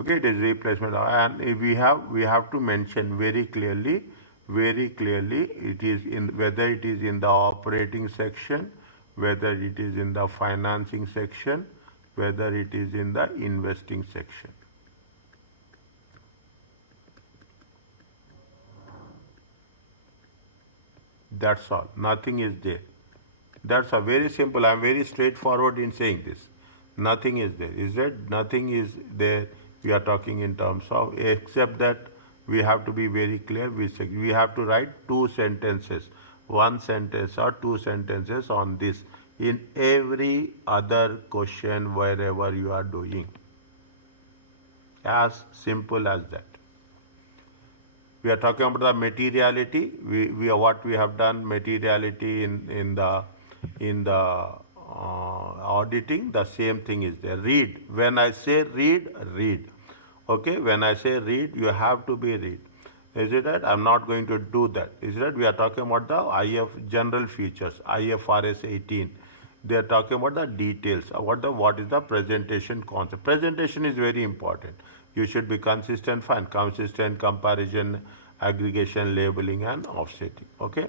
Okay, it is replacement, and we have to mention very clearly it is in, whether it is in the operating section, whether it is in the financing section, whether it is in the investing section. That's all. Nothing is there. That's a very simple. I'm very straightforward in saying this. Nothing is there. Is that nothing is there? We are talking in terms of, except that we have to be very clear. We have to write 2 sentences, 1 sentence or 2 sentences on this in every other question wherever you are doing. As simple as that. We are talking about the materiality. What we have done materiality in the auditing. The same thing is there. Read. When I say read, read. Okay. When I say read, you have to be read. Is it that? I'm not going to do that. Is it that? We are talking about the IF general features, IFRS 18. They are talking about the details about what is the presentation concept. Presentation is very important. You should be consistent, fine, consistent, comparison, aggregation, labeling, and offsetting. Okay,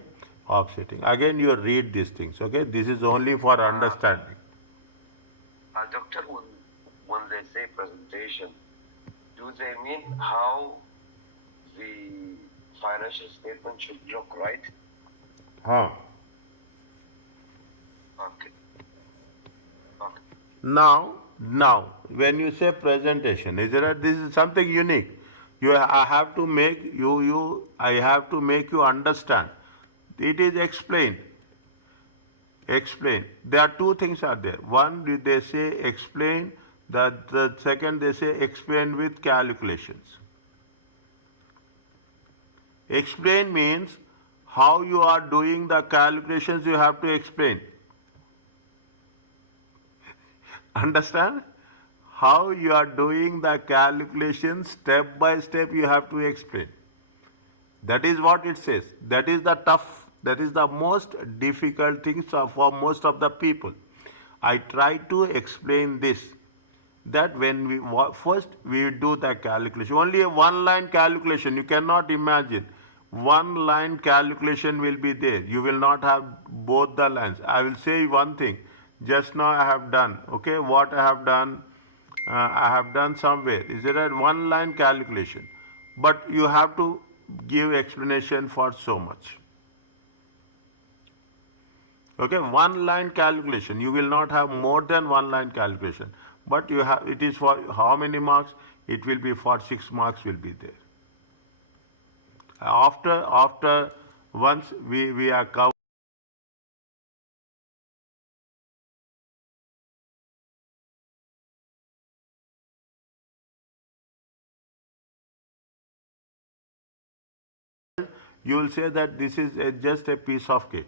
offsetting. Again, you read these things. Okay, this is only for understanding. Doctor, when they say presentation, do they mean how the financial statement should look, right? Huh. Okay. Now, when you say presentation, is it this is something unique? I have to make you understand. It is explained. Explain. There are 2 things are there. One, they say explain. The second, they say explain with calculations. Explain means how you are doing the calculations. You have to explain. Understand? How you are doing the calculations step by step, you have to explain. That is what it says. That is the most difficult thing for most of the people. I try to explain this, that when we first we do the calculation, only a 1-line calculation, you cannot imagine. 1-line calculation will be there. You will not have both the lines. I will say one thing. Just now I have done, okay, what I have done somewhere. Is there a 1-line calculation? But you have to give explanation for so much. Okay, 1-line calculation. You will not have more than 1-line calculation. But you have, it is for how many marks? It will be for 6 marks will be there. After once we are covered. You will say that this is just a piece of cake.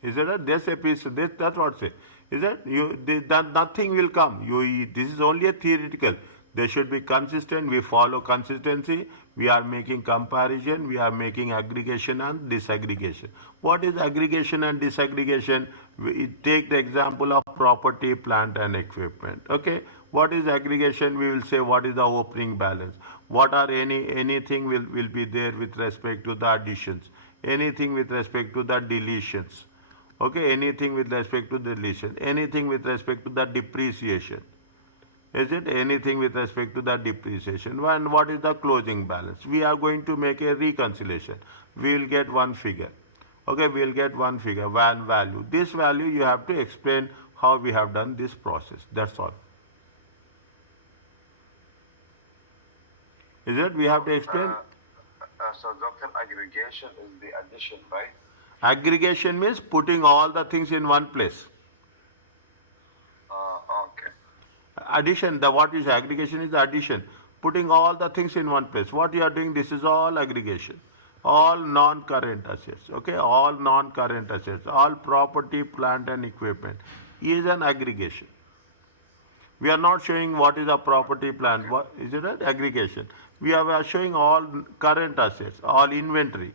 Is it just a piece? That's what say. Is that nothing will come. This is only a theoretical. They should be consistent. We follow consistency. We are making comparison. We are making aggregation and disaggregation. What is aggregation and disaggregation? We take the example of property, plant, and equipment. Okay. What is aggregation? We will say what is the opening balance. What are anything will be there with respect to the additions. Anything with respect to the deletions. Okay. Anything with respect to the deletion. Anything with respect to the depreciation. Is it anything with respect to the depreciation? And what is the closing balance? We are going to make a reconciliation. We will get one figure. Okay, we will get one figure, one value. This value you have to explain how we have done this process. That's all. Is it? We have to explain. So, doctor, aggregation is the addition, right? Aggregation means putting all the things in one place. Okay. Addition, what is aggregation is the addition. Putting all the things in one place. What you are doing, this is all aggregation. All non-current assets. Okay, all non-current assets. All property, plant, and equipment is an aggregation. We are not showing what is a property, plant. What is it? An aggregation. We are showing all current assets, all inventory.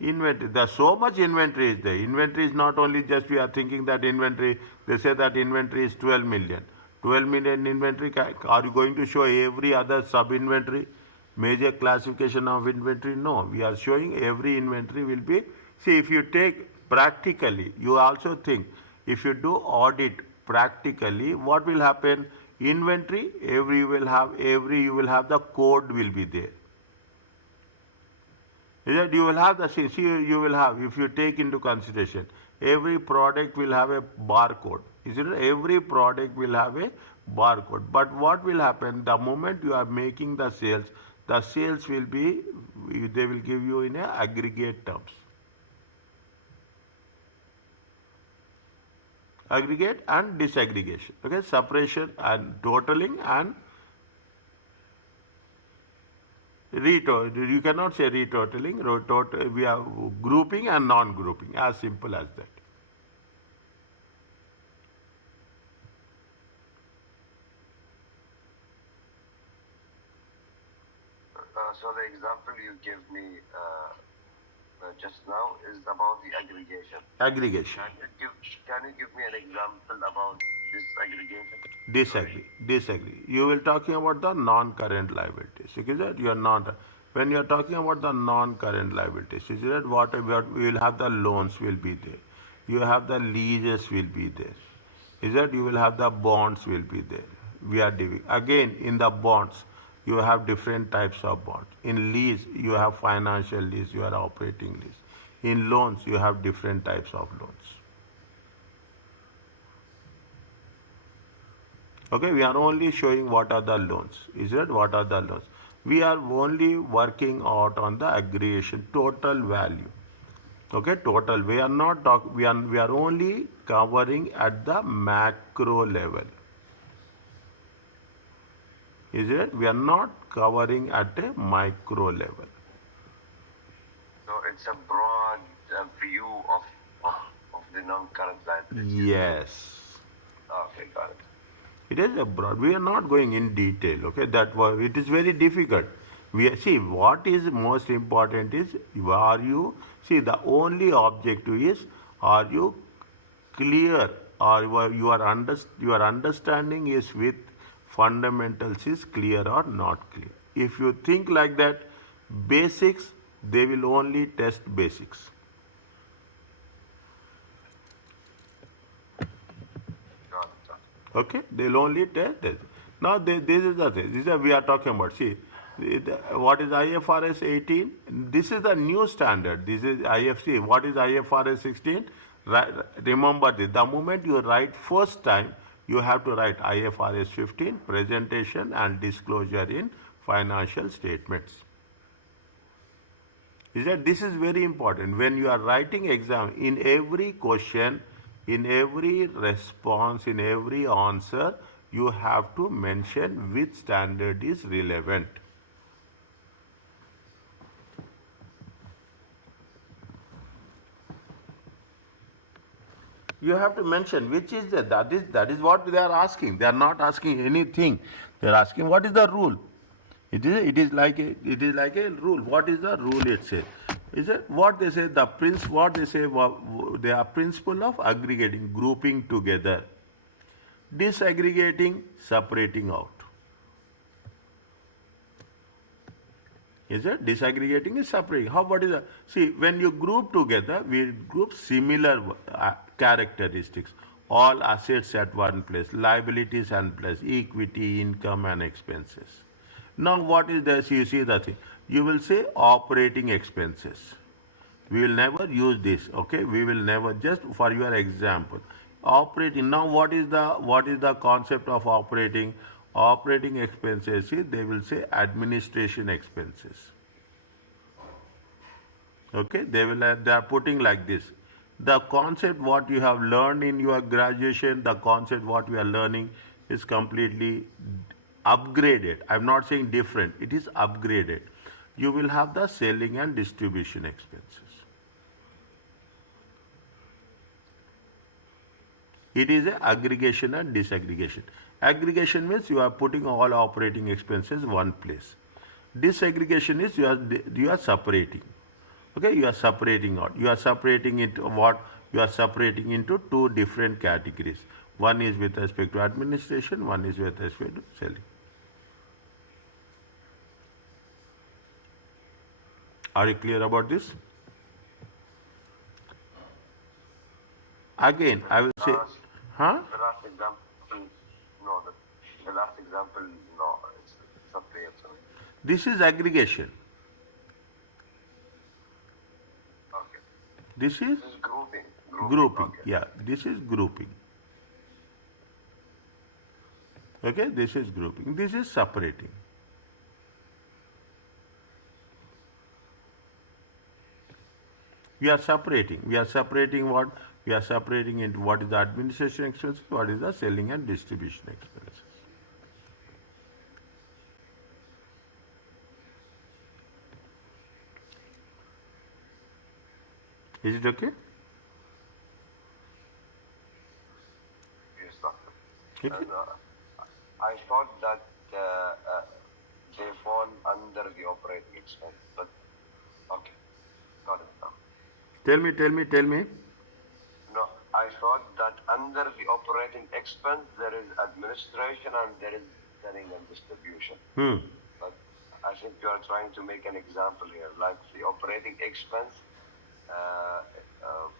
Inventory. There's so much inventory is there. Inventory is not only just we are thinking that inventory. They say that inventory is 12 million. 12 million inventory, are you going to show every other sub-inventory, major classification of inventory? No, we are showing every inventory will be, see, if you take practically, you also think, if you do audit practically, what will happen? Inventory, you will have the code will be there. Is that you will have the, see, you will have, if you take into consideration, every product will have a barcode. Is it? Every product will have a barcode. But what will happen, the moment you are making the sales will be, they will give you in a aggregate terms. Aggregate and disaggregation. Okay, separation and totaling and you cannot say retotaling, we are grouping and non-grouping, as simple as that. So the example you gave me just now is about the aggregation. Aggregation. Can you give me an example about disaggregation? Disagree. You will talking about the non-current liabilities. Is that you are not, when you are talking about the non-current liabilities, is that what we will have the loans will be there. You have the leases will be there. Is that you will have the bonds will be there. We are doing again in the bonds. You have different types of bonds. In lease, you have financial lease, you have operating lease. In loans, you have different types of loans. Okay, we are only showing what are the loans. Is it? What are the loans? We are only working out on the aggregation, total value. Okay, total. We are not we are only covering at the macro level. Is it? We are not covering at a micro level. So it's a broad view of the non-current liabilities. Yes. Okay, got it. It is a broad. We are not going in detail. Okay, that was. It is very difficult. We see what is most important is are you see the only objective is are you clear or your understanding is with fundamentals is clear or not clear. If you think like that, basics, they will only test basics. Okay, they will only test this. Now this is the thing. This is the, we are talking about. See, what is IFRS 18? This is the new standard. This is IFC. What is IFRS 16? Remember this. The moment you write first time, you have to write IFRS 15, presentation and disclosure in financial statements. Is that this is very important. When you are writing exam, in every question, in every response, in every answer, you have to mention which standard is relevant. You have to mention which is that is what they are asking. They are not asking anything. They are asking what is the rule. It is like a rule. What is the rule? It says. Is it what they say? What they say? They are principle of aggregating, grouping together, disaggregating, separating out. Is it? Disaggregating is separating. What is the? See, when you group together, we group similar characteristics. All assets at one place, liabilities and place, equity, income and expenses. Now what is this? You see the thing. You will say operating expenses. We will never use this. Okay, we will never. Just for your example, operating. Now what is the concept of operating? Operating expenses, see, they will say administration expenses. Okay, they are putting like this. The concept what you have learned in your graduation, the concept what we are learning is completely upgraded. I'm not saying different, it is upgraded. You will have the selling and distribution expenses. It is a aggregation and disaggregation. Aggregation means you are putting all operating expenses one place. Disaggregation is you are separating. Okay, you are separating out. You are separating into what? You are separating into two different categories. One is with respect to administration, one is with respect to selling. Are you clear about this? Again, I will say, huh? The last example, no. The last example, no. It's not clear to me. This is aggregation. Okay. This is This is grouping. grouping. Okay. Yeah, this is grouping. Okay, this is grouping. This is separating. We are separating. We are separating what? We are separating into what is the administration expenses, what is the selling and distribution expenses. Is it okay? Yes, doctor. Okay. And, I thought that they fall under the operating expense, but okay, got it now. Tell me. No, I thought that under the operating expense there is administration and there is selling and distribution. But I think you are trying to make an example here, like the operating expense,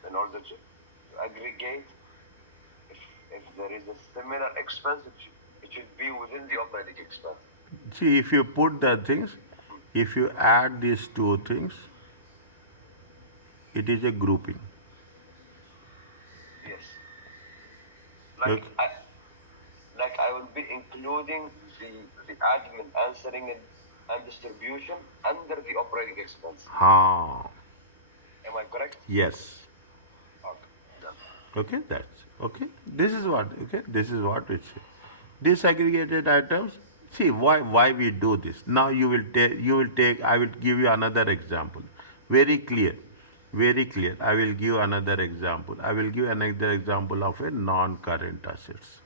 in order to aggregate. If there is a similar expense, it should be within the operating expense. See, if you put the things, if you add these two things, it is a grouping. Yes. Like Okay. I will be including the admin answering and distribution under the operating expense. Ha. Am I correct? Yes. Okay. Done. Okay, that's okay. This is what it says. Disaggregated items. See why we do this. Now you will take. I will give you another example. Very clear. I will give another example. I will give another example of a non-current assets.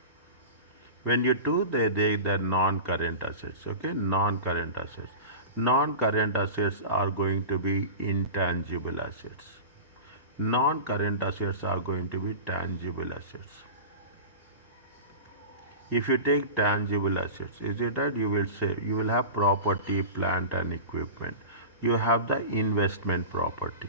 When you do the non-current assets, okay, non-current assets. Non-current assets are going to be intangible assets. Non-current assets are going to be tangible assets. If you take tangible assets, is it that you will say you will have property, plant and equipment. You have the investment property.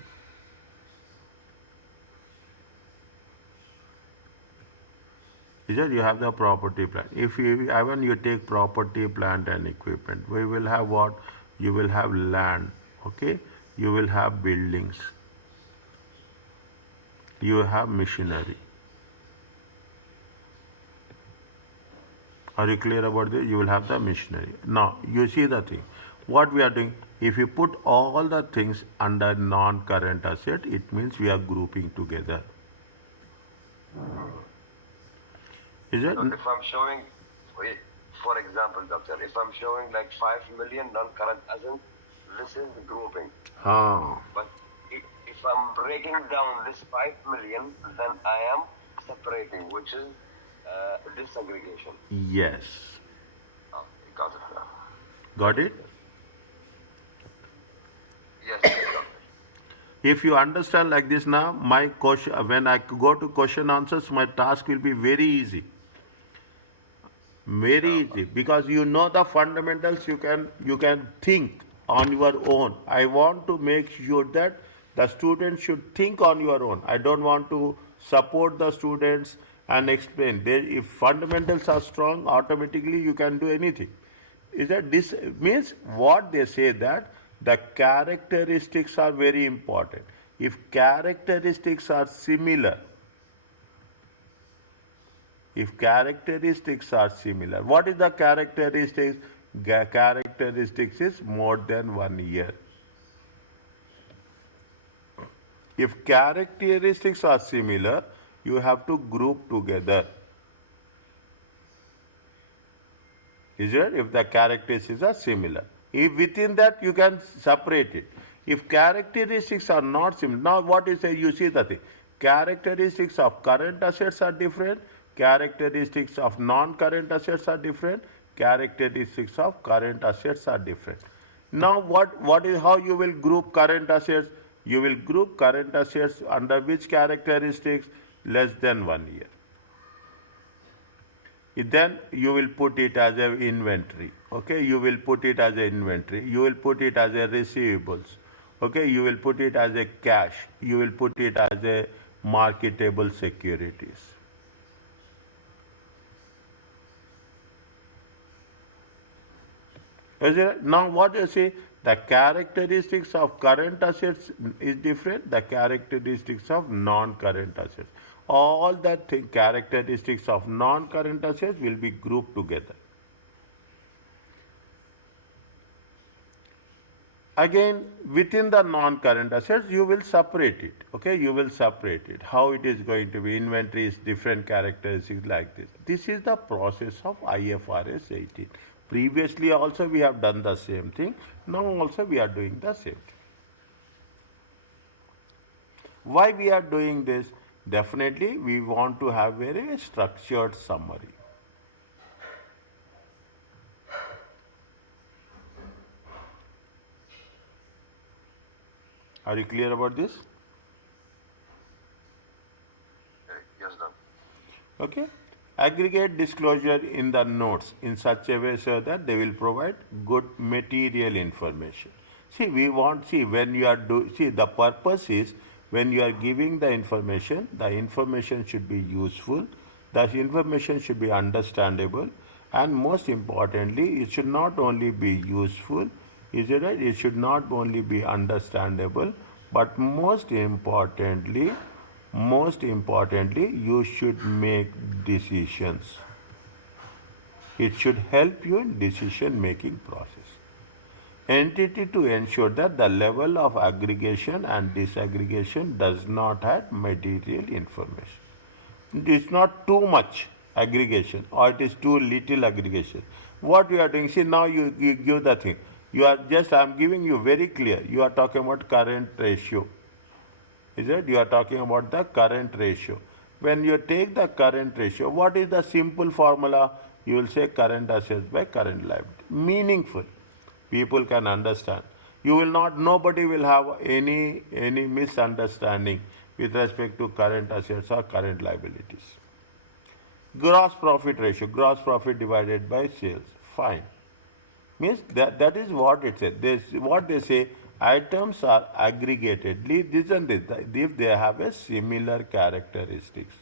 Is that you have the property plant. If when you take property, plant and equipment, we will have what? You will have land, okay? You will have buildings. You have machinery. Are you clear about this? You will have the machinery. Now, you see the thing. What we are doing, if you put all the things under non-current asset, it means we are grouping together. Is it? So if I'm showing, for example, doctor, if I'm showing like 5 million non-current assets, this is grouping. But if I'm breaking down this 5 million, then I am separating, which is disaggregation. Yes. Oh, got it now. Got it? Yes, doctor. If you understand like this now, my question, when I go to question answers, my task will be very easy. Very easy, because you know the fundamentals. You can think on your own. I want to make sure that the students should think on your own. I don't want to support the students and explain. If fundamentals are strong, automatically you can do anything. Is that this means what they say, that the characteristics are very important. If characteristics are similar, what is the characteristics? Characteristics is more than 1 year. If characteristics are similar, you have to group together. Is it? If the characteristics are similar. If within that you can separate it. If characteristics are not similar, now what is it? You see the thing. Characteristics of current assets are different. Characteristics of non-current assets are different. Characteristics of current assets are different. Now what is how you will group current assets? You will group current assets under which characteristics? Less than 1 year. then you will put it as an inventory. Okay, you will put it as an inventory. You will put it as a receivables. Okay, you will put it as a cash. You will put it as a marketable securities. Is it? Now what you see, the characteristics of current assets is different, the characteristics of non-current assets. All the characteristics of non-current assets will be grouped together. Again, within the non-current assets, you will separate it. Okay, you will separate it. How it is going to be, inventories, different characteristics like this. This is the process of IFRS 18. Previously also we have done the same thing. Now also we are doing the same thing. Why we are doing this? Definitely we want to have very structured summary. Are you clear about this? Yes, sir. Okay. Aggregate disclosure in the notes in such a way so that they will provide good material information. See, we want, see, when you are the purpose is when you are giving the information should be useful, the information should be understandable, and most importantly, it should not only be useful, is it right? It should not only be understandable, but most importantly, you should make decisions. It should help you in decision making process. Entity to ensure that the level of aggregation and disaggregation does not have material information. It is not too much aggregation or it is too little aggregation. What you are doing, see now you give the thing. You are just, I am giving you very clear, you are talking about current ratio. Is it? You are talking about the current ratio. When you take the current ratio, what is the simple formula? You will say current assets by current liability. Meaningful. People can understand. You will not, nobody will have any misunderstanding with respect to current assets or current liabilities. Gross profit ratio, gross profit divided by sales. Fine. Means that is what it says. What they say, items are aggregated. Listen this, if they have a similar characteristics.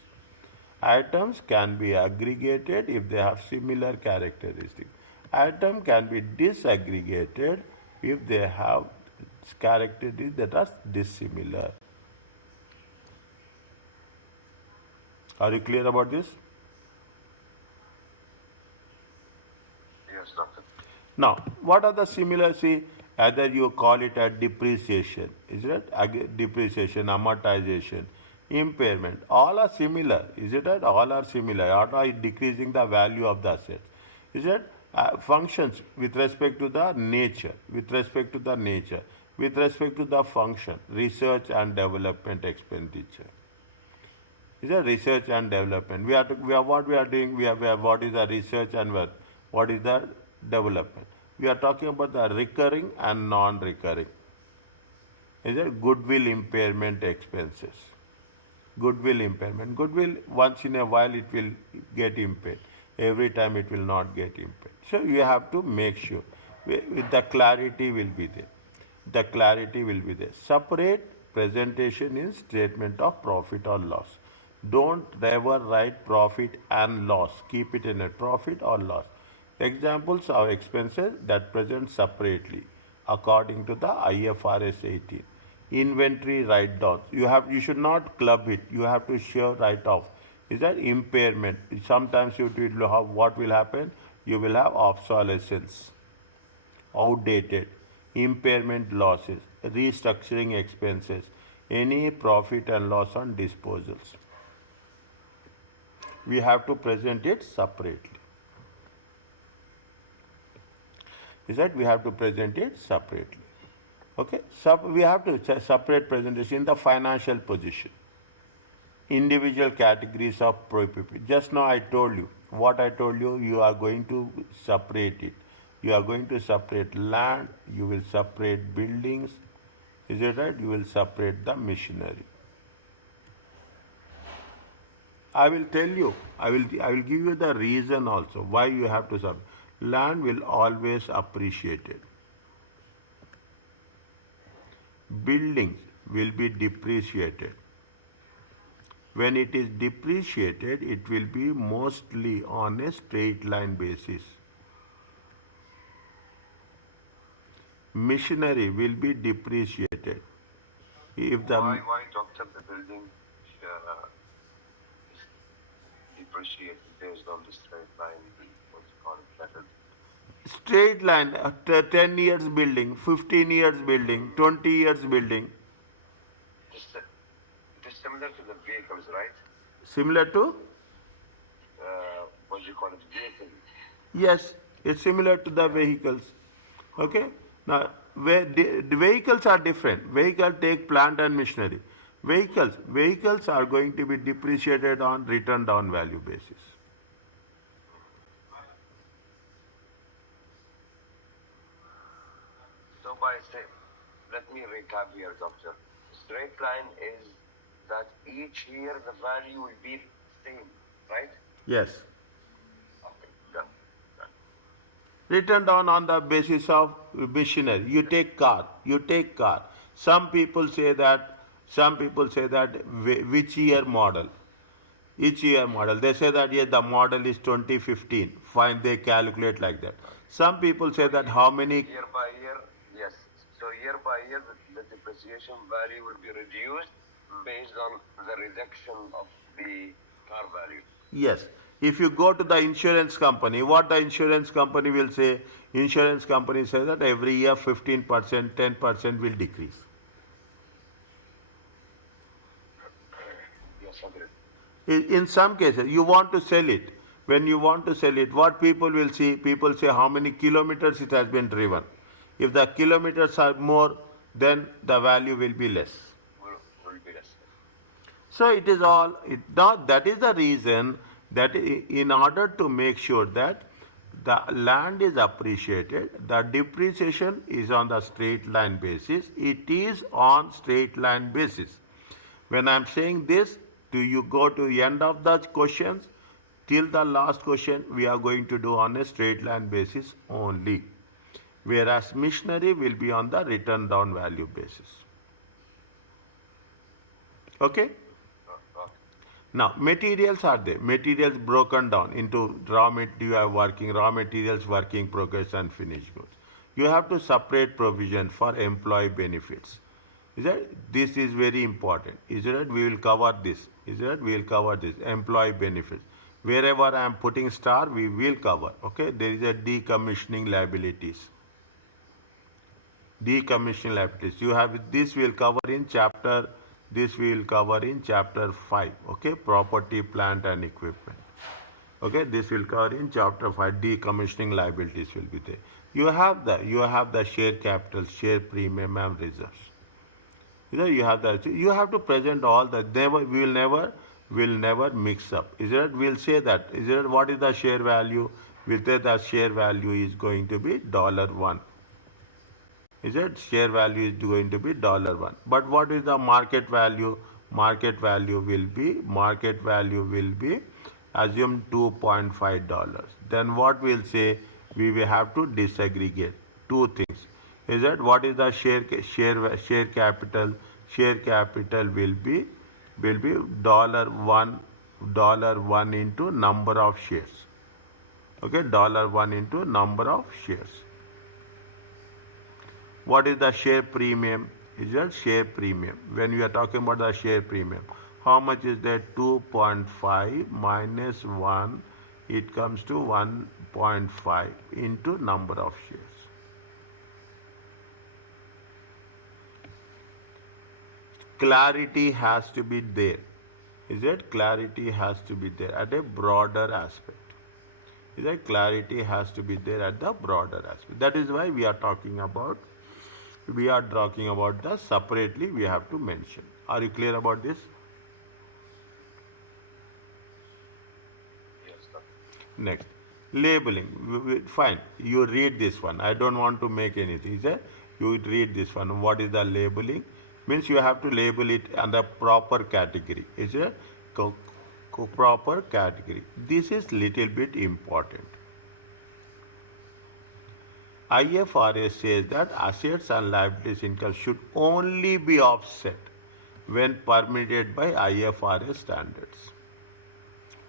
Items can be aggregated if they have similar characteristics. Item can be disaggregated if they have characteristics that are dissimilar. Are you clear about this? Yes, doctor. Now, what are the similar? See, either you call it a depreciation, is it? Depreciation, amortization, impairment, all are similar, is it? All are similar. All are decreasing the value of the assets, is it? Functions with respect to the nature, with respect to the function, research and development expenditure. Is a research and development. What we are doing, what is the research and what is the development. We are talking about the recurring and non-recurring. Is it? Goodwill impairment expenses. Goodwill impairment. Goodwill, once in a while it will get impaired. Every time it will not get impaired. So you have to make sure the clarity will be there. The clarity will be there. Separate presentation in statement of profit or loss. Don't ever write profit and loss. Keep it in a profit or loss. Examples of expenses that present separately according to the IFRS 18. Inventory write-downs. You should not club it. You have to show write-off. Is that impairment? Sometimes you will have, what will happen? You will have obsolescence, outdated, impairment losses, restructuring expenses, any profit and loss on disposals. We have to present it separately. Is that we have to present it separately. Okay, we have to separate presentation in the financial position. Individual categories of PPP. Just now I told you, what I told you, you are going to separate it. You are going to separate land, you will separate buildings, is it right? You will separate the machinery. I will tell you. I will give you the reason also why you have to submit. Land will always appreciate it. Buildings will be depreciated. When it is depreciated, it will be mostly on a straight line basis. Machinery will be depreciated. If the why doctor the building is depreciated based on the straight line? What's it called? Method. straight line, 10 years building, 15 years building, 20 years building, It is similar to the vehicles, right? similar to? What do you call it? Vehicle. Yes, it's similar to the vehicles. Okay? Now, the vehicles are different. Vehicles take plant and machinery. Vehicles are going to be depreciated on return down value basis. So let me recap here, doctor. Straight line is that each year the value will be same, right? Yes. Okay, done. Written down on the basis of machinery. You take car. Some people say that which year model. Each year model. They say that yes, the model is 2015. Fine, they calculate like that. Some people say that how many. Year by year, yes. So year by year, the depreciation value will be reduced based on the reduction of the car value. Yes. If you go to the insurance company, what the insurance company will say? Insurance company says that every year 15%, 10% will decrease. Yes, agreed. In some cases, you want to sell it. When you want to sell it, what people will see? People say how many kilometers it has been driven. If the kilometers are more, then the value will be less. Will be less. So it is all, that is the reason that in order to make sure that the land is appreciated, the depreciation is on the straight line basis. It is on straight line basis. When I am saying this, do you go to the end of the questions? Till the last question, we are going to do on a straight line basis only. Whereas machinery will be on the written down value basis. Okay? Now, materials are there. Materials broken down into raw materials, working progress, and finished goods. You have to separate provision for employee benefits. Is that? This is very important. Is that? We will cover this. Is that? We will cover this. Employee benefits. Wherever I am putting star, we will cover. Okay? There is a decommissioning liabilities. Decommissioning liabilities. You have this. We will cover in chapter. This we will cover in chapter 5. Okay, property, plant and equipment. Okay, this will cover in chapter 5. Decommissioning liabilities will be there. You have the share capital, share premium and reserves. You have to present all that. We'll never mix up. Is it? We'll say that. Is it? What is the share value? We'll say the share value is going to be $1. Is it? Share value is going to be $1. But what is the market value? Market value will be assume $2.5. Then what we'll say? We will have to disaggregate two things. Is that what is the share capital? Share capital will be $1 into number of shares. Okay, $1 into number of shares. What is the share premium? Is that share premium? When we are talking about the share premium, how much is that? 2.5 minus 1, it comes to 1.5 into number of shares. Clarity has to be there. Is it? Clarity has to be there at a broader aspect. Is that? Clarity has to be there at the broader aspect. That is why we are talking about the separately we have to mention. Are you clear about this? Yes, sir. Next, labeling. Fine, you read this one. I don't want to make anything. Is that? You read this one. What is the labeling? Means you have to label it under proper category. Is it? proper category. This is little bit important. IFRS says that assets and liabilities income should only be offset when permitted by IFRS standards.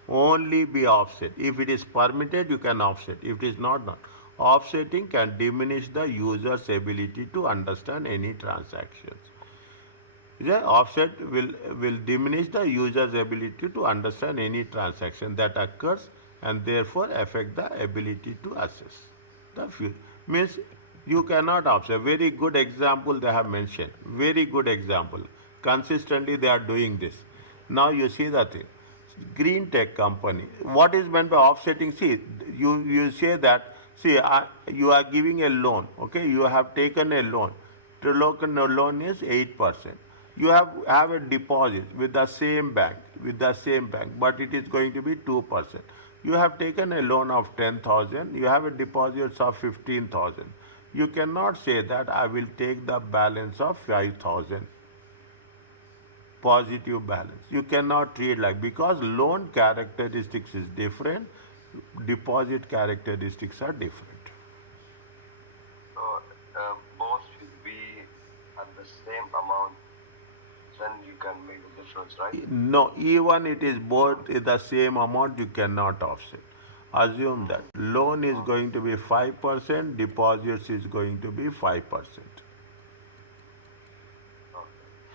Only be offset. If it is permitted, you can offset. If it is not. Offsetting can diminish the user's ability to understand any transactions. The offset will diminish the user's ability to understand any transaction that occurs and therefore affect the ability to assess the future. Means you cannot offset. Very good example they have mentioned. Very good example. Consistently they are doing this. Now you see the thing. Green tech company. What is meant by offsetting? See, you say that, see, you are giving a loan, okay? You have taken a loan. The loan is 8%. You have a deposit with the same bank, but it is going to be 2%. You have taken a loan of 10,000. You have a deposit of 15,000. You cannot say that I will take the balance of 5,000. Positive balance. You cannot treat like, because loan characteristics is different, deposit characteristics are different. So both should be at the same amount, then you can make the difference, right? No, even it is both the same amount, you cannot offset. Assume that loan is going to be 5%, deposits is going to be 5%.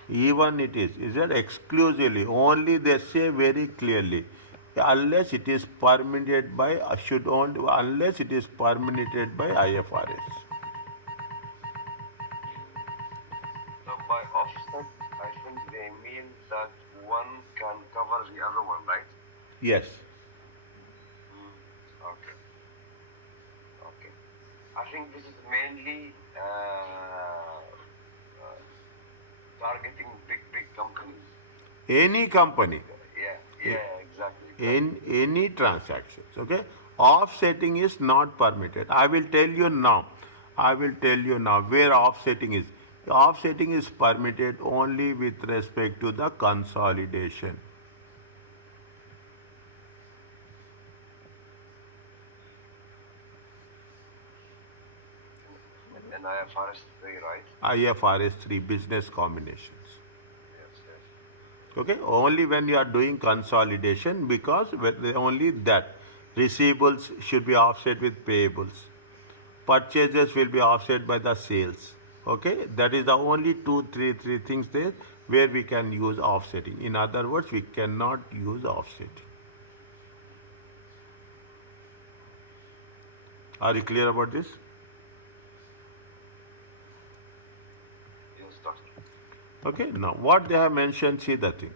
Even it is it exclusively, only they say very clearly, unless it is permitted by, unless it is permitted by IFRS. So by offset, I think they mean that one can cover the other one, right? Yes. Okay. Okay. I think this is mainly targeting big companies. Any company. Yeah, exactly. In any transactions, okay? Offsetting is not permitted. I will tell you now where offsetting is. Offsetting is permitted only with respect to the consolidation. And IFRS 3, right? IFRS 3, business combinations. Yes. Okay, only when you are doing consolidation, because only that receivables should be offset with payables. Purchases will be offset by the sales. Okay, that is the only three things there where we can use offsetting. In other words, we cannot use offsetting. Are you clear about this? Yes, doctor. Okay, now what they have mentioned, see the thing.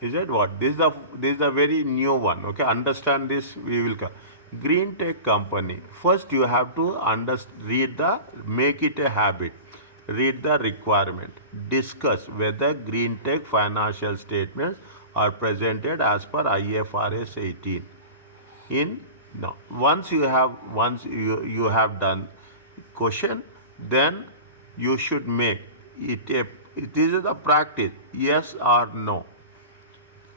Is that what? This is the very new one. Okay, understand this, we will come. Green tech company. First you have to make it a habit. Read the requirement. Discuss whether green tech financial statements are presented as per IFRS 18. Once you have done question, then you should make it this is the practice, yes or no.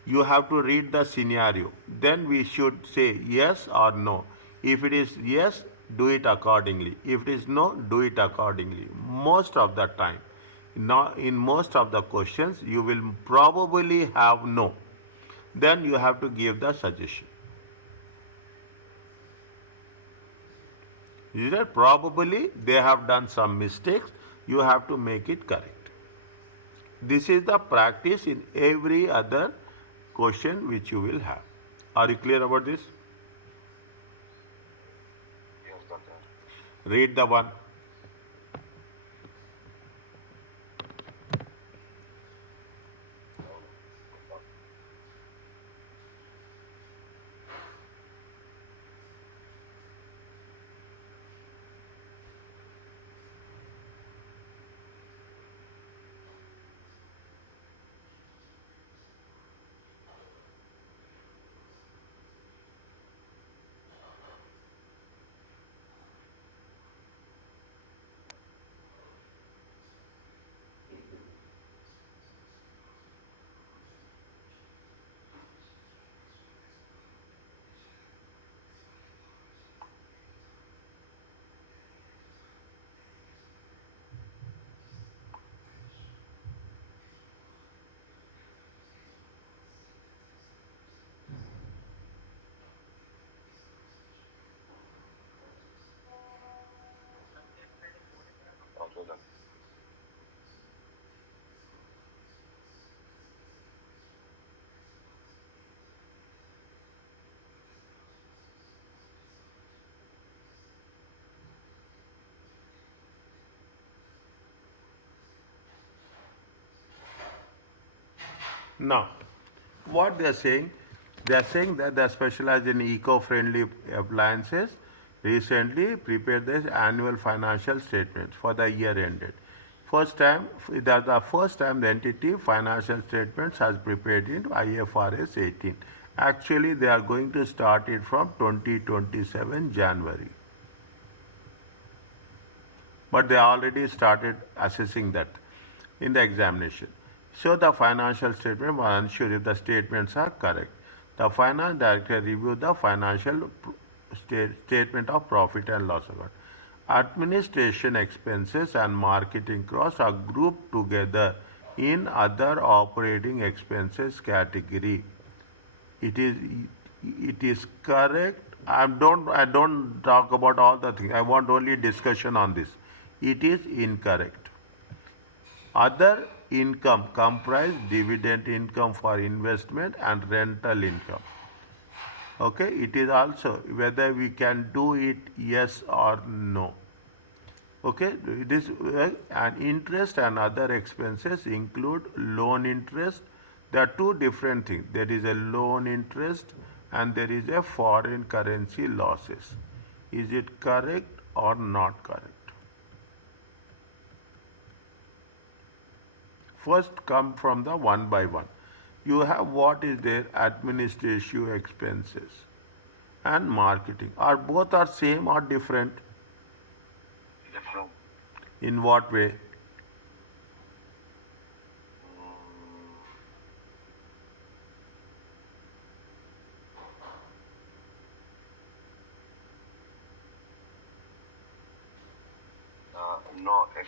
You have to read the scenario. Then we should say yes or no. If it is yes, do it accordingly. If it is no, do it accordingly. Most of the time, in most of the questions, you will probably have no. Then you have to give the suggestion. Is that probably they have done some mistakes, you have to make it correct. This is the practice in every other question which you will have. Are you clear about this? Yes, doctor. Read the one. Now, what they are saying that they are specialized in eco-friendly appliances. Recently prepared the annual financial statements for the year ended. That's the first time the entity financial statements has prepared in IFRS 18. Actually, they are going to start it from 2027 January. But they already started assessing that in the examination. So the financial statement will ensure if the statements are correct. The finance director reviewed the financial statement of profit and loss account. Administration expenses and marketing costs are grouped together in other operating expenses category. It is correct. I don't talk about all the things. I want only discussion on this. It is incorrect. Other income comprise dividend income for investment and rental income. Okay, it is also whether we can do it yes or no. Okay, this and interest and other expenses include loan interest. There are two different things. There is a loan interest and there is a foreign currency losses. Is it correct or not correct? First come from the one by one. You have what is there administrative expenses and marketing. Are both are same or different? Different. In what way? No, if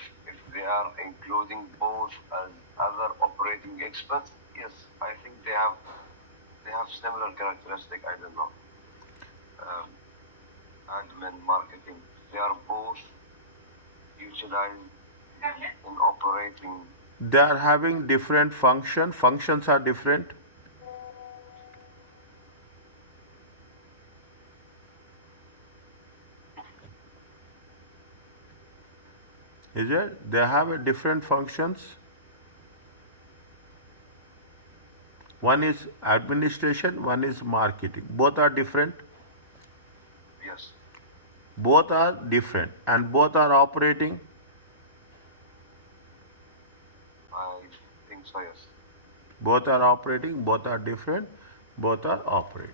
they are including both as other operating expense, yes, I think they have similar characteristic. I don't know. Admin, marketing, they are both utilized in operating. They are having different function. Functions are different. Is it? They have a different functions. One is administration, one is marketing. Both are different. Yes. Both are different and both are operating. I think so, yes. Both are operating, both are different, both are operating.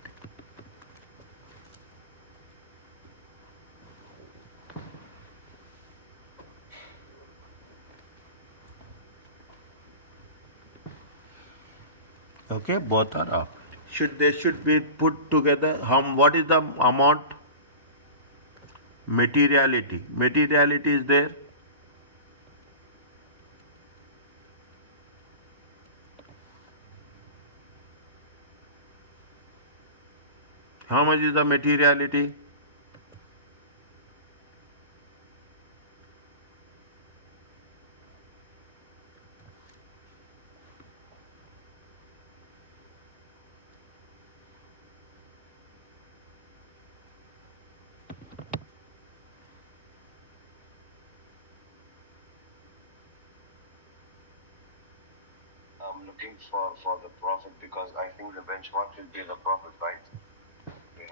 Okay, both are up. They should be put together. What is the amount? Materiality. Materiality is there. How much is the materiality? I'm looking for the profit because I think the benchmark should be the profit, right?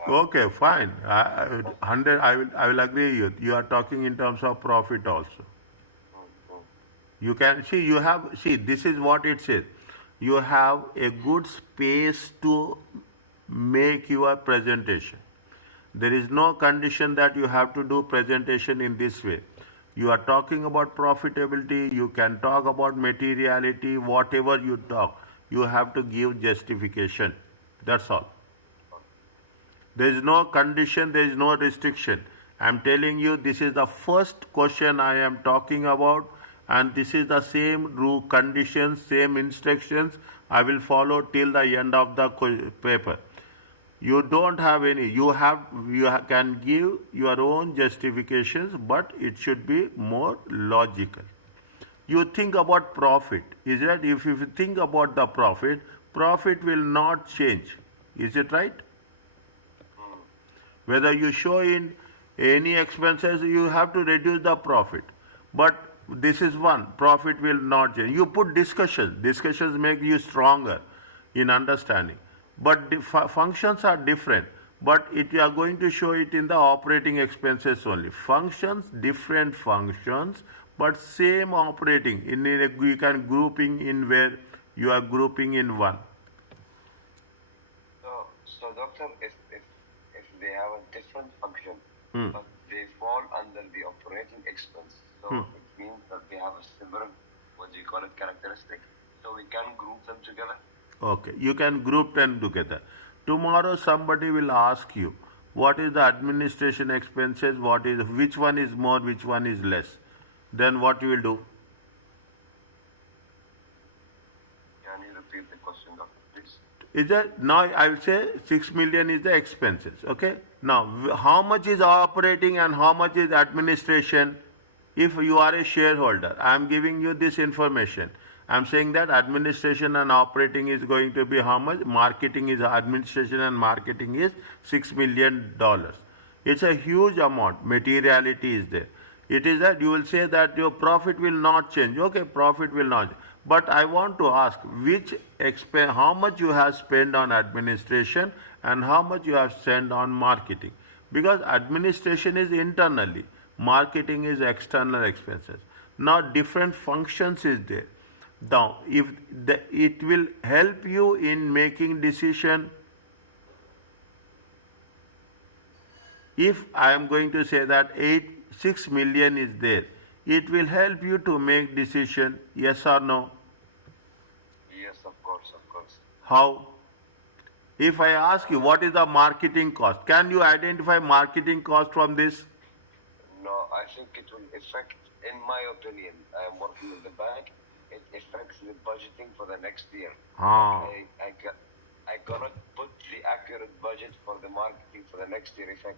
Okay, fine. 100. I will agree with you. You are talking in terms of profit also. You can see. You have see. This is what it says. You have a good space to make your presentation. There is no condition that you have to do presentation in this way. You are talking about profitability, you can talk about materiality, whatever you talk, you have to give justification. That's all. There is no condition, there is no restriction. I am telling you, this is the first question I am talking about, and this is the same rule, conditions, same instructions I will follow till the end of the paper. You don't have any. You can give your own justifications, but it should be more logical. You think about profit. Is that if you think about the profit, profit will not change. Is it right? Whether you show in any expenses, you have to reduce the profit. But this is one. Profit will not change. You put discussions. Discussions make you stronger. in understanding. But the functions are different. But you are going to show it in the operating expenses only. Functions, different functions, but same operating. You can grouping in where you are grouping in one. So doctor, if they have a different function, but they fall under the operating expense, so it means that they have a similar, what do you call it, characteristic. So we can group them together. Okay, you can group them together. Tomorrow somebody will ask you, what is the administration expenses, which one is more, which one is less. Then what you will do? Can you repeat the question, doctor, please? Is that now I will say 6 million is the expenses. Okay. Now how much is operating and how much is administration? If you are a shareholder, I am giving you this information. I am saying that administration and operating is going to be how much? Marketing is administration and marketing is $6 million. It's a huge amount. Materiality is there. It is that you will say that your profit will not change. Okay, profit will not change. But I want to ask how much you have spent on administration and how much you have spent on marketing. Because administration is internally, marketing is external expenses. Now different functions is there. Now, it will help you in making decision. If I am going to say that 6 million is there, it will help you to make decision, yes or no? Yes, of course, of course. How? If I ask you what is the marketing cost, can you identify marketing cost from this? No, I think it will affect, in my opinion, I am working in the bank, it affects the budgeting for the next year. I cannot put the accurate budget for the marketing for the next year if I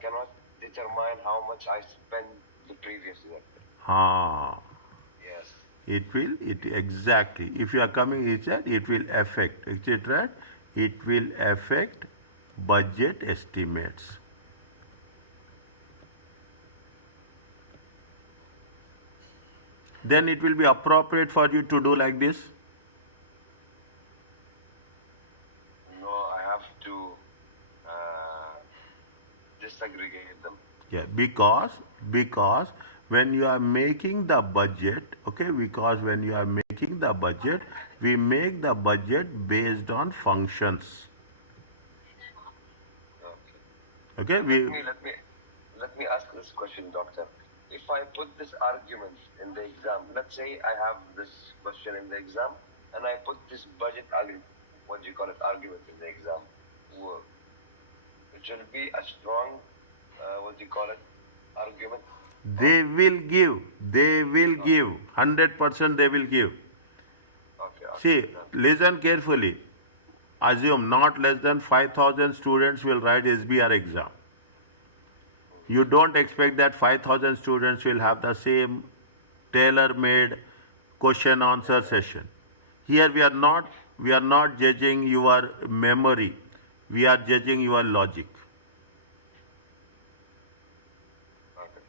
cannot determine how much I spent the previous year. Yes. Exactly. If you are coming, it will affect, etc. It will affect budget estimates. Then it will be appropriate for you to do like this. No, I have to disaggregate them. Yeah, because when you are making the budget, okay, because when you are making the budget, we make the budget based on functions. Okay. Let me ask this question, doctor. If I put this argument in the exam, let's say I have this question in the exam, and I put this budget argument, argument in the exam, it will be a strong, argument. They will give, 100% they will give. Okay. See, listen carefully. Assume not less than 5,000 students will write SBR exam. You don't expect that 5,000 students will have the same tailor-made question answer session. Here we are not judging your memory. We are judging your logic. Okay.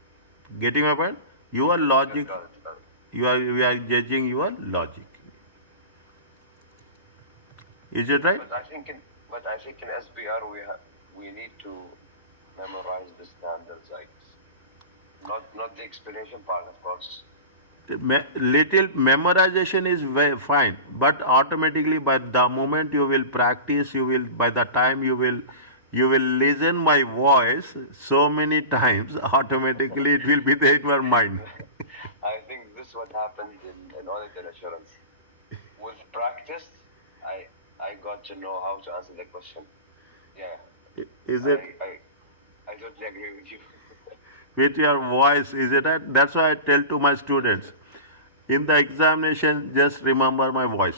Getting my point? Your logic. We are judging your logic. Is it right? But I think in SBR we need to memorize the standards, not the explanation part, of course. Little memorization is fine, but automatically by the moment you will practice, by the time you will listen my voice so many times, automatically it will be there in your mind. I think this is what happens in audit and assurance. With practice, I got to know how to answer the question. Yeah. Is it? I totally agree with you. With your voice, is it right? That's why I tell to my students, in the examination, just remember my voice.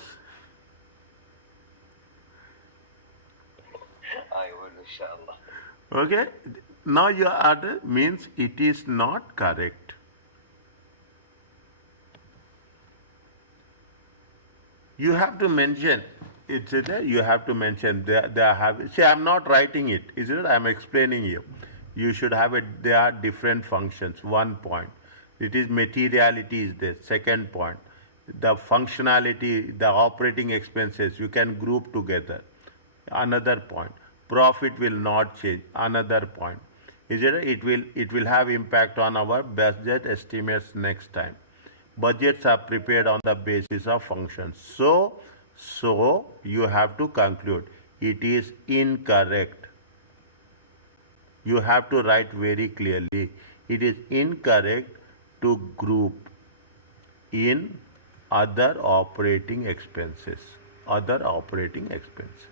I will, inshallah. Okay? Now your order means it is not correct. You have to mention. You have to mention. See, I am not writing it. Is it? I am explaining you. You should have it. There are different functions. 1 point. It is materiality is there. 2nd point. the functionality, the operating expenses, you can group together. Another point. Profit will not change. Another point. It will have impact on our budget estimates next time. Budgets are prepared on the basis of functions. So you have to conclude it is incorrect. You have to write very clearly. It is incorrect to group in other operating expenses. Other operating expenses.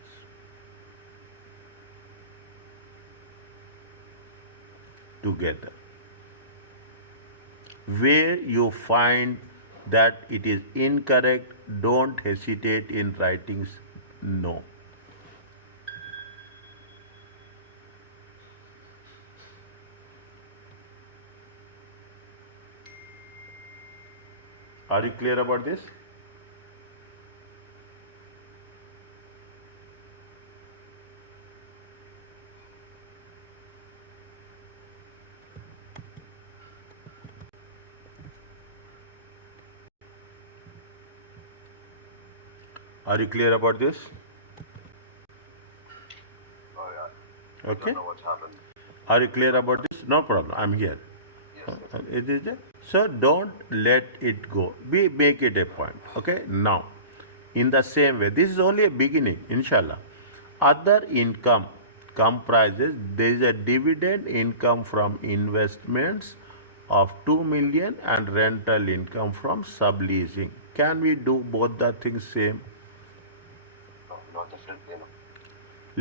Together. Where you find that it is incorrect, don't hesitate in writing no. Are you clear about this? Are you clear about this? Oh yeah. Okay. Don't know what's happened. Are you clear about this? No problem. I'm here. Yes. It is there. So don't let it go. We make it a point. Okay. Now, in the same way, this is only a beginning. Inshallah. Other income comprises. There is a dividend income from investments of 2 million and rental income from subleasing. Can we do both the things same? No, definitely no.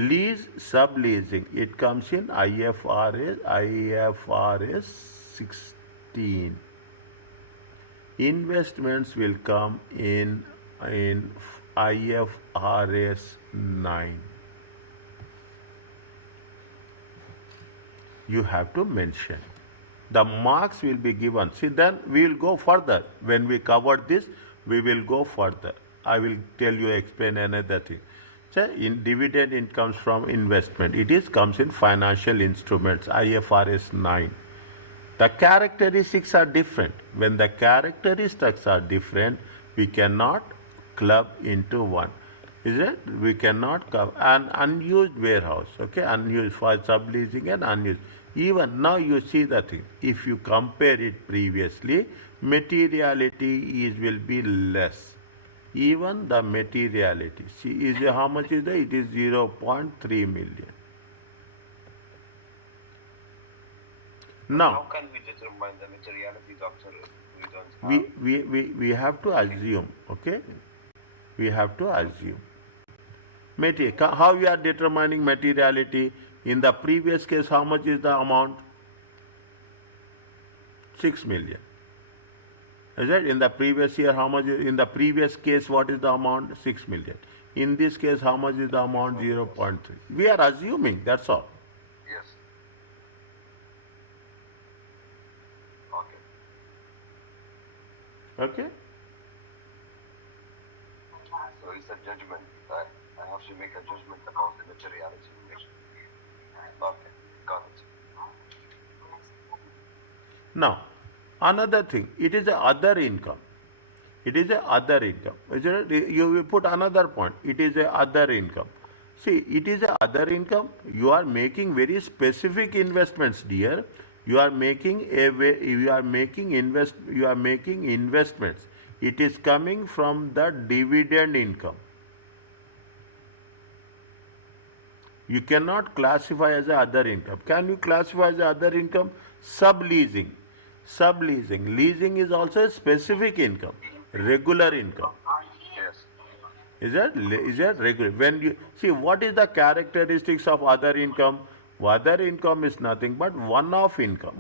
Lease, subleasing, it comes in IFRS 16. Investments will come in IFRS 9. You have to mention. The marks will be given. See, then we will go further. When we cover this, we will go further. I will tell you, explain another thing. So, in dividend, it comes from investment. Comes in financial instruments, IFRS 9. The characteristics are different. When the characteristics are different, we cannot club into one. Is it? We cannot cover an unused warehouse, okay? Unused for subleasing and unused. Even now you see the thing. If you compare it previously, materiality will be less. Even the materiality. See, how much is that? It is 0.3 million. Now, how can we determine the materiality, doctor? We have to assume, okay? We have to assume. How we are determining materiality? In the previous case, how much is the amount? 6 million. Is it? In the previous year, how much is, in the previous case, what is the amount? 6 million. In this case, how much is the amount? 0.3. We are assuming, that's all. Yes. Okay. Okay? So it's a judgment. I have to make a judgment about the materiality. Okay, got it. Now, another thing, it is a other income. It is a other income. You will put another point. It is a other income. See, it is a other income. You are making very specific investments, dear. You are making investments. It is coming from the dividend income. You cannot classify as a other income. Can you classify as a other income? Subleasing. Leasing is also a specific income, regular income. Yes. Is that regular? When you see, what is the characteristics of other income? Other income is nothing but one-off income.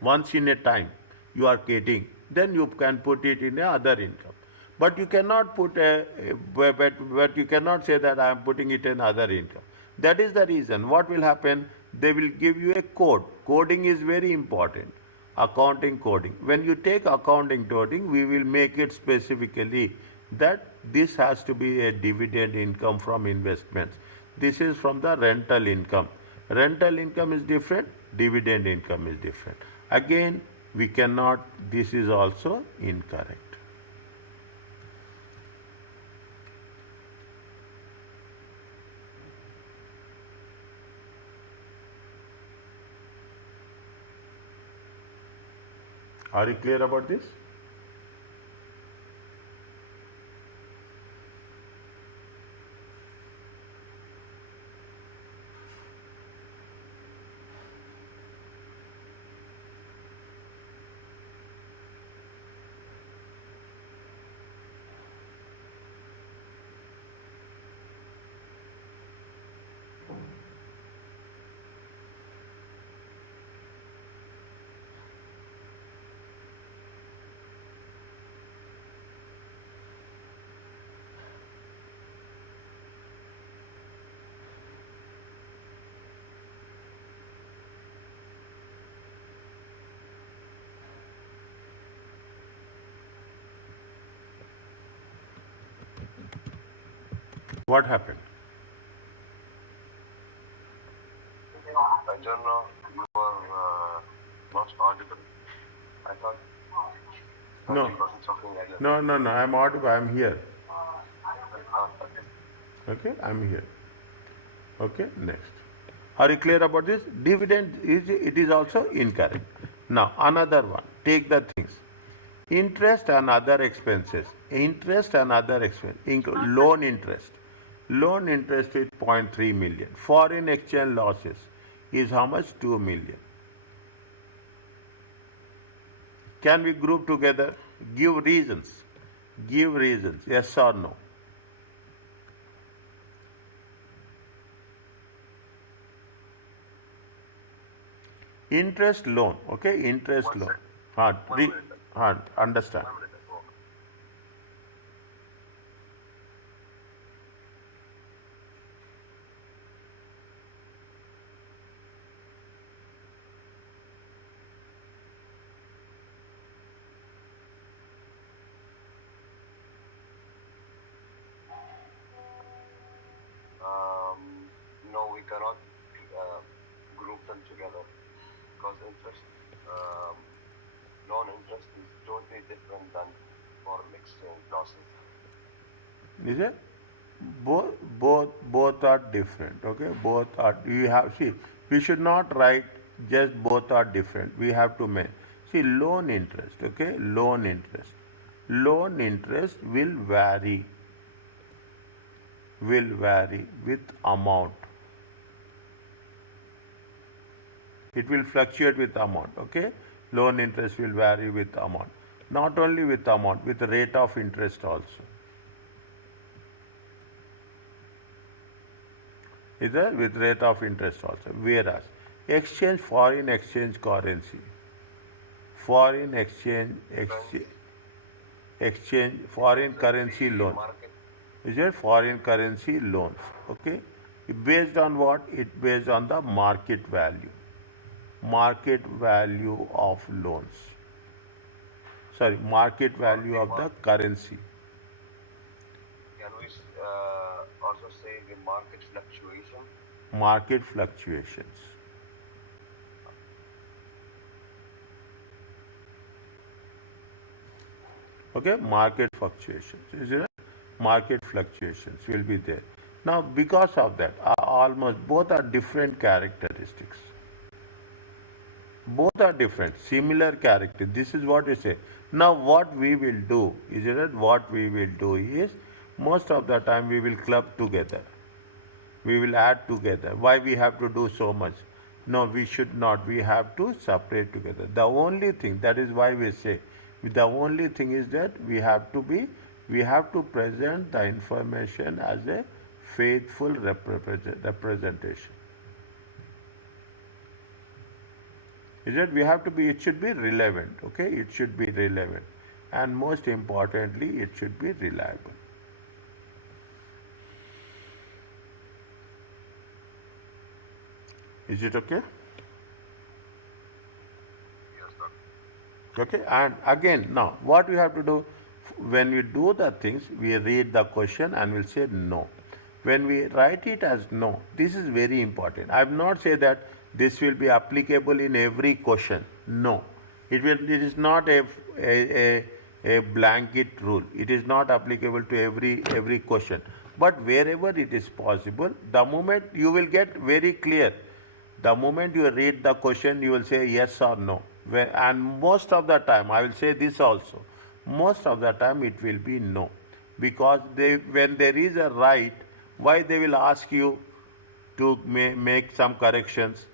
Once in a time you are getting, then you can put it in a other income. But you cannot but you cannot say that I am putting it in other income. That is the reason. What will happen? They will give you a code. Coding is very important. Accounting coding. When you take accounting coding, we will make it specifically that this has to be a dividend income from investments. This is from the rental income. Rental income is different. Dividend income is different. Again, we cannot, this is also incorrect. Are you clear about this? What happened? I don't know. You were not audible. I thought No. you wasn't talking like that. No. I'm audible. I'm here. Okay. Okay, I'm here. Okay, next. Are you clear about this? Dividend is also incorrect. Now another one. Take the things. Interest and other expenses. Interest and other expenses. Loan interest. Loan interest is 0.3 million. Foreign exchange losses is how much? 2 million. Can we group together? Give reasons. Give reasons. Yes or no? Interest loan. Okay, interest One loan. sec. Hard. One minute. Hard. Understand. 1 minute. Oh. No, we cannot group them together because interest, non-interest is totally different than foreign exchange losses. Is it? Both are different. Okay, both are. You have see. We should not write just both are different. We have to make see loan interest. Okay, loan interest. Loan interest will vary. Will vary with amount. It will fluctuate with amount. Okay, loan interest will vary with amount. Not only with amount, with rate of interest also. Is there with rate of interest also. Whereas exchange, foreign exchange currency, foreign exchange foreign currency loan. Market. Is it foreign currency loans? Okay, based on what? It based on the market value. Market value of loans. Sorry, market value of the currency. Can we also say the market fluctuation? Market fluctuations. Okay, market fluctuations. Is it? Market fluctuations will be there. Now, because of that, almost both are different characteristics. Both are different, similar character. This is what we say. Now, what we will do is that what we will do is most of the time we will club together. We will add together. Why we have to do so much? No, we should not. We have to separate together. The only thing, that is why we say, the only thing is that we have to present the information as a faithful representation. Is that we have to be, it should be relevant, okay? It should be relevant. And most importantly, it should be reliable. Is it okay? Yes, sir. Okay, and again, now, what we have to do, when we do the things, we read the question and we'll say no. When we write it as no, this is very important. I have not said that this will be applicable in every question. No. It is not a blanket rule. It is not applicable to every question. But wherever it is possible, the moment you will get very clear. The moment you read the question, you will say yes or no. And most of the time, I will say this also, most of the time it will be no. Because when there is a right, why they will ask you to make some corrections?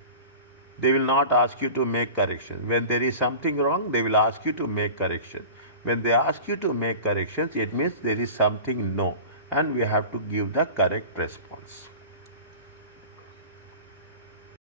They will not ask you to make corrections. When there is something wrong, they will ask you to make corrections. When they ask you to make corrections, it means there is something no, and we have to give the correct response.